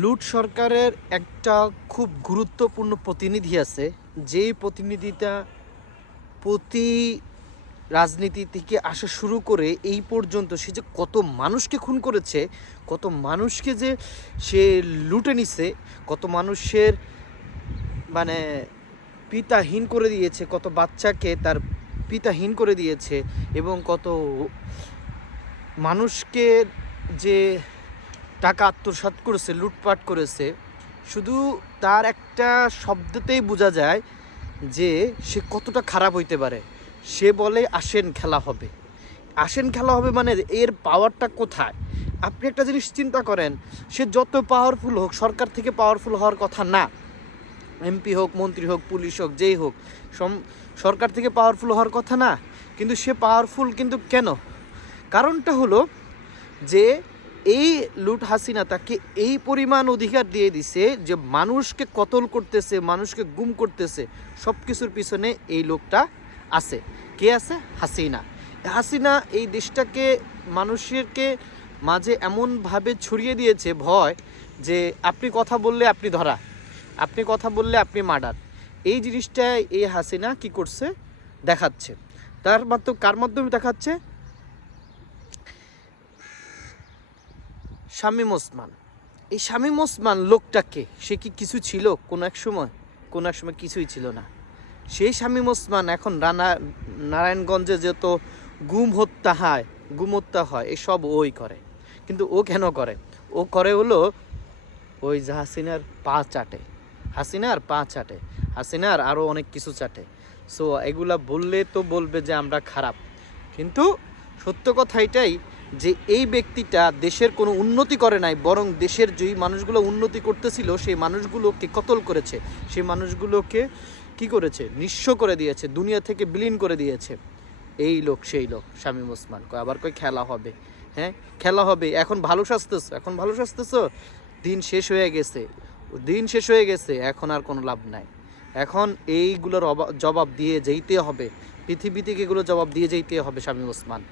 লুট সরকারের একটা খুব গুরুত্বপূর্ণ প্রতিনিধি আছে। যেই প্রতিনিধিটা প্রতি রাজনীতি থেকে আসা শুরু করে এই পর্যন্ত সে যে কত মানুষকে খুন করেছে, কত মানুষকে যে সে লুটে নিছে, কত মানুষের মানে পিতাহীন করে দিয়েছে, কত বাচ্চাকে তার পিতাহীন করে দিয়েছে এবং কত মানুষকে যে টাকা আত্মসাৎ করেছে, লুটপাট করেছে, শুধু তার একটা শব্দতেই বোঝা যায় যে সে কতটা খারাপ হইতে পারে। সে বলে, আসেন, খেলা হবে। আসেন, খেলা হবে মানে এর পাওয়ারটা কোথায়? আপনি একটা জিনিস চিন্তা করেন, সে যত পাওয়ারফুল হোক, সরকার থেকে পাওয়ারফুল হওয়ার কথা না। এমপি হোক, মন্ত্রী হোক, পুলিশ হোক, যেই হোক, সম- সরকার থেকে পাওয়ারফুল হওয়ার কথা না। কিন্তু সে পাওয়ারফুল কিন্তু কেন? কারণটা হলো যে এই লুট হাসিনা তাকে এই পরিমাণ অধিকার দিয়ে দিছে যে মানুষকে কতল করতেছে, মানুষকে গুম করতেছে সব কিছুর পিছনে এই লোকটা আছে। কে আছে? হাসিনা। হাসিনা এই দেশটাকে, মানুষেরকে মাঝে এমনভাবে ছড়িয়ে দিয়েছে ভয় যে আপনি কথা বললে আপনি ধরা, আপনি কথা বললে আপনি মার্ডার। এই জিনিসটা এই হাসিনা কি করছে? দেখাচ্ছে। তার মাত্র কার মাধ্যমে দেখাচ্ছে? শামীম ওসমান। এই শামীম ওসমান লোকটাকে সে কি কিছু ছিল কোনো এক সময়? কোনো এক সময় কিছুই ছিল না। সেই শামীম ওসমান এখন রানা, নারায়ণগঞ্জে যত গুম হত্যা হয়, গুম হত্যা হয় এসব ওই করে। কিন্তু ও কেন করে? ও করে হলো ওই যে হাসিনার পা চাটে। হাসিনার পা চাটে। হাসিনার আরও অনেক কিছু চাটে। সো এগুলা বললে তো বলবে যে আমরা খারাপ। কিন্তু সত্য কথা এটাই যে এই ব্যক্তিটা দেশের কোনো উন্নতি করে নাই, বরং দেশের যেই মানুষগুলো উন্নতি করতেছিল, সেই মানুষগুলোকে কতল করেছে? সেই মানুষগুলোকে কি করেছে? নিঃস্ব করে দিয়েছে, দুনিয়া থেকে বিলীন করে দিয়েছে। এই লোক, সেই লোক, শামীম ওসমান। কয়, আবার কয়, খেলা হবে। হ্যাঁ? খেলা হবে। এখন ভালো সাজতেছ এখন ভালো সাজতেছ দিন শেষ হয়ে গেছে। দিন শেষ হয়ে গেছে, এখন আর কোনো লাভ নাই। এখন এইগুলোর জবাব দিয়ে যেতে হবে। পৃথিবী থেকে এগুলো জবাব দিয়ে যেতে হবে, শামীম ওসমান।